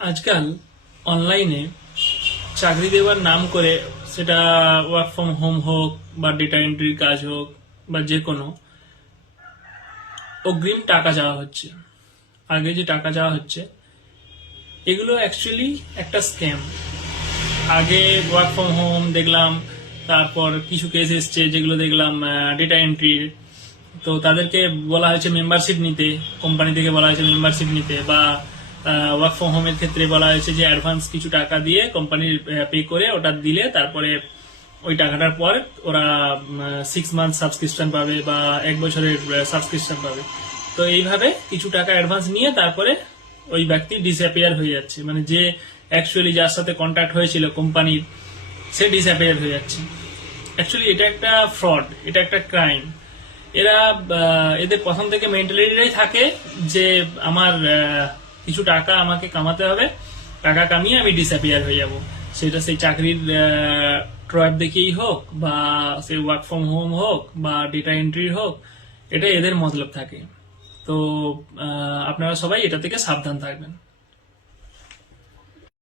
আজকাল অনলাইনে চাকরি দেওয়ার নাম করে, সেটা ওয়ার্ক ফ্রম হোম হোক বা ডেটা এন্ট্রির কাজ হোক বা যে কোনো, অগ্রিম টাকা চাওয়া হচ্ছে। আগে যে টাকা চাওয়া হচ্ছে এগুলো অ্যাকচুয়ালি একটা স্ক্যাম। আগে ওয়ার্ক ফ্রম হোম দেখলাম, তারপর কিছু কেস এসছে যেগুলো দেখলাম ডেটা এন্ট্রির। তো তাদেরকে বলা হয়েছে মেম্বারশিপ নিতে, কোম্পানি থেকে বলা হয়েছে মেম্বারশিপ নিতে, বা ওয়ার্ক ফ্রম হোমের ক্ষেত্রে বলা হয়েছে যে অ্যাডভান্স কিছু টাকা দিয়ে কোম্পানির পে করে ওটা দিলে তারপরে ওই টাকাটার পর ওরা 6 মান্থ সাবস্ক্রিপশন পাবে বা 1 বছরের সাবস্ক্রিপশন পাবে। তো এইভাবে কিছু টাকা অ্যাডভান্স নিয়ে তারপরে ওই ব্যক্তি ডিসঅ্যাপিয়ার হয়ে যাচ্ছে, মানে যে অ্যাকচুয়ালি যার সাথে কন্ট্যাক্ট হয়েছিল কোম্পানির, সে ডিসঅ্যাপিয়ার হয়ে যাচ্ছে। অ্যাকচুয়ালি এটা একটা ফ্রড, এটা একটা ক্রাইম। এরা এদের প্রথম থেকে মেন্টালিটিটাই থাকে যে আমার কিছু টাকা আমাকে কামাতে হবে, টাকা কামিয়ে আমি ডিসঅ্যাপিয়ার হয়ে যাব। সেটা সেই চাকরির ট্রয়েব দেখেই হোক বা সেই ওয়ার্ক ফ্রম হোম হোক বা ডেটা এন্ট্রি হোক, এটা এদের মতলব থাকে। তো আপনারা সবাই এটা থেকে সাবধান থাকবেন।